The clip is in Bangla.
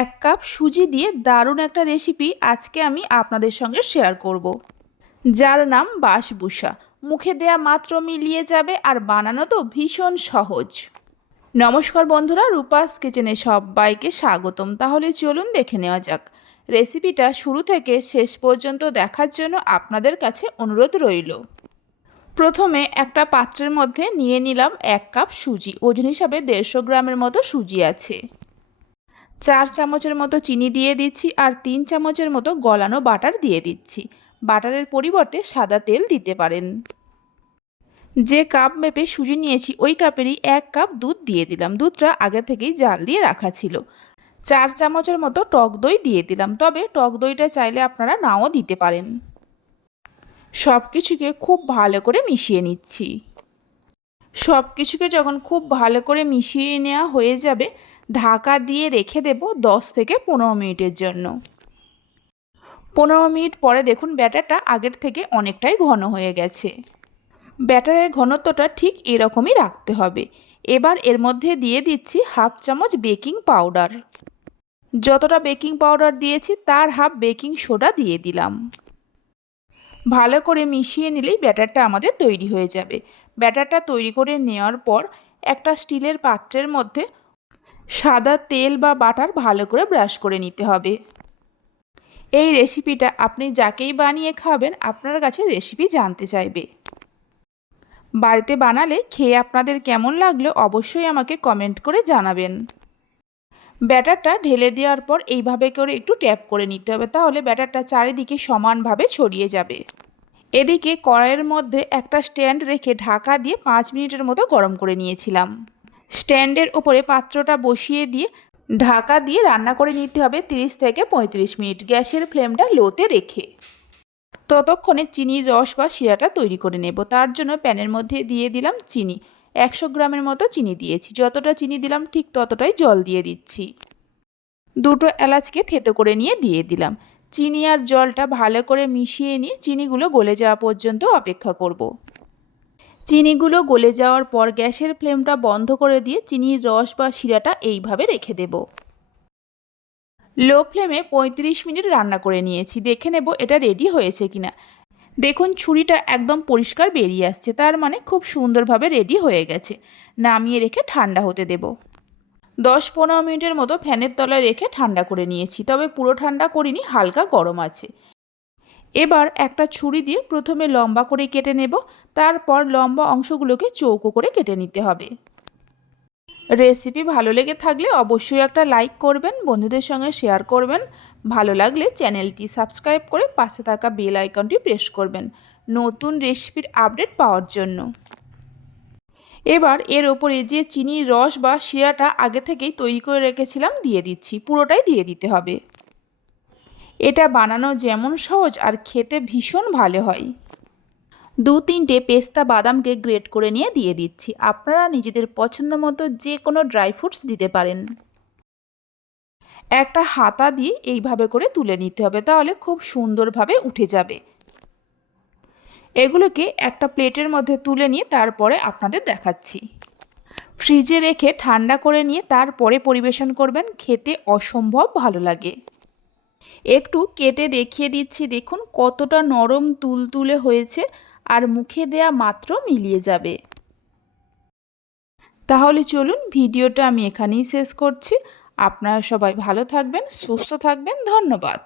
এক কাপ সুজি দিয়ে দারুণ একটা রেসিপি আজকে আমি আপনাদের সঙ্গে শেয়ার করব। যার নাম বাসবুসা। মুখে দেয়া মাত্র মিলিয়ে যাবে আর বানানো তো ভীষণ সহজ। নমস্কার বন্ধুরা, রূপাস কিচেনে সবাইকে স্বাগতম। তাহলে চলুন দেখে নেওয়া যাক। রেসিপিটা শুরু থেকে শেষ পর্যন্ত দেখার জন্য আপনাদের কাছে অনুরোধ রইল। প্রথমে একটা পাত্রের মধ্যে নিয়ে নিলাম এক কাপ সুজি। ওজন হিসাবে দেড়শো গ্রামের মতো সুজি আছে। চার চামচের মতো চিনি দিয়ে দিচ্ছি আর তিন চামচের মতো গলানো বাটার দিয়ে দিচ্ছি। বাটারের পরিবর্তে সাদা তেল দিতে পারেন। যে কাপ মেপে সুজি নিয়েছি, ওই কাপেরই এক কাপ দুধ দিয়ে দিলাম। দুধটা আগে থেকেই জাল দিয়ে রাখা ছিল। চার চামচের মতো টক দই দিয়ে দিলাম। তবে টক দইটা চাইলে আপনারা নাও দিতে পারেন। সব কিছুকে খুব ভালো করে মিশিয়ে নিচ্ছি। সব কিছুকে যখন খুব ভালো করে মিশিয়ে নেওয়া হয়ে যাবে ঢাকা দিয়ে রেখে দেব দশ থেকে পনেরো মিনিটের জন্য। পনেরো মিনিট পরে দেখুন ব্যাটারটা আগের থেকে অনেকটাই ঘন হয়ে গেছে। ব্যাটারের ঘনত্বটা ঠিক এরকমই রাখতে হবে। এবার এর মধ্যে দিয়ে দিচ্ছি হাফ চামচ বেকিং পাউডার। যতটা বেকিং পাউডার দিয়েছি তার হাফ বেকিং সোডা দিয়ে দিলাম। ভালো করে মিশিয়ে নিলেই ব্যাটারটা আমাদের তৈরি হয়ে যাবে। ব্যাটারটা তৈরি করে নেওয়ার পর একটা স্টিলের পাত্রের মধ্যে সাদা তেল বা বাটার ভালো করে ব্রাশ করে নিতে হবে। এই রেসিপিটা আপনি যাকেই বানিয়ে খাবেন, আপনার কাছে রেসিপি জানতে চাইবে। বাড়িতে বানালে খেয়ে আপনাদের কেমন লাগল অবশ্যই আমাকে কমেন্ট করে জানাবেন। ব্যাটারটা ঢেলে দেওয়ার পর এইভাবে করে একটু ট্যাপ করে নিতে হবে, তাহলে ব্যাটারটা চারিদিকে সমানভাবে ছড়িয়ে যাবে। এদিকে কড়াইয়ের মধ্যে একটা স্ট্যান্ড রেখে ঢাকা দিয়ে পাঁচ মিনিটের মতো গরম করে নিয়েছিলাম। স্ট্যান্ডের ওপরে পাত্রটা বসিয়ে দিয়ে ঢাকা দিয়ে রান্না করে নিতে হবে 30 থেকে পঁয়ত্রিশ মিনিট। গ্যাসের ফ্লেমটা লোতে রেখে ততক্ষণে চিনির রস বা শিরাটা তৈরি করে নেব। তার জন্য প্যানের মধ্যে দিয়ে দিলাম চিনি। একশো গ্রামের মতো চিনি দিয়েছি। যতটা চিনি দিলাম, ঠিক ততটাই জল দিয়ে দিচ্ছি। দুটো এলাচকে থেতো করে নিয়ে দিয়ে দিলাম। চিনি আর জলটা ভালো করে মিশিয়ে নিয়ে চিনিগুলো গলে যাওয়া পর্যন্ত অপেক্ষা করব। চিনিগুলো গলে যাওয়ার পর গ্যাসের ফ্লেমটা বন্ধ করে দিয়ে চিনির রস বা শিরাটা এইভাবে রেখে দেব। লো ফ্লেমে ৩৫ মিনিট রান্না করে নিয়েছি। দেখে নেব এটা রেডি হয়েছে কিনা। দেখুন, ছুরিটা একদম পরিষ্কার বেরিয়ে আসছে। তার মানে খুব সুন্দরভাবে রেডি হয়ে গেছে। নামিয়ে রেখে ঠান্ডা হতে দেব। দশ পনেরো মিনিটের মতো ফ্যানের তলায় রেখে ঠান্ডা করে নিয়েছি। তবে পুরো ঠান্ডা করিনি, হালকা গরম আছে। এবার একটা ছুরি দিয়ে প্রথমে লম্বা করে কেটে নেব, তারপর লম্বা অংশগুলোকে চৌকো করে কেটে নিতে হবে। রেসিপি ভালো লেগে থাকলে অবশ্যই একটা লাইক করবেন, বন্ধুদের সঙ্গে শেয়ার করবেন। ভালো লাগলে চ্যানেলটি সাবস্ক্রাইব করে পাশে থাকা বেল আইকনটি প্রেস করবেন, নতুন রেসিপির আপডেট পাওয়ার জন্য। এবার এর ওপরে যে চিনির রস বা শিরাটা আগে থেকেই তৈরি করে রেখেছিলাম, দিয়ে দিচ্ছি। পুরোটাই দিয়ে দিতে হবে। এটা বানানো যেমন সহজ আর খেতে ভীষণ ভালো হয়। দু তিনটে পেস্তা বাদামকে গ্রেট করে নিয়ে দিয়ে দিচ্ছি। আপনারা নিজেদের পছন্দ মতো যে কোনো ড্রাই ফ্রুটস দিতে পারেন। একটা হাতা দিয়ে এইভাবে করে তুলে নিতে হবে, তাহলে খুব সুন্দরভাবে উঠে যাবে। এগুলোকে একটা প্লেটের মধ্যে তুলে নিয়ে তারপরে আপনাদের দেখাচ্ছি। ফ্রিজে রেখে ঠান্ডা করে নিয়ে তারপরে পরিবেশন করবেন, খেতে অসম্ভব ভালো লাগে। একটু কেটে দেখিয়ে দিচ্ছি, দেখুন কতটা নরম তুলতুলে হয়েছে আর মুখে দেয়া মাত্র মিলিয়ে যাবে। তাহলে চলুন ভিডিওটা আমি এখানেই শেষ করছি। আপনারা সবাই ভালো থাকবেন, সুস্থ থাকবেন, ধন্যবাদ।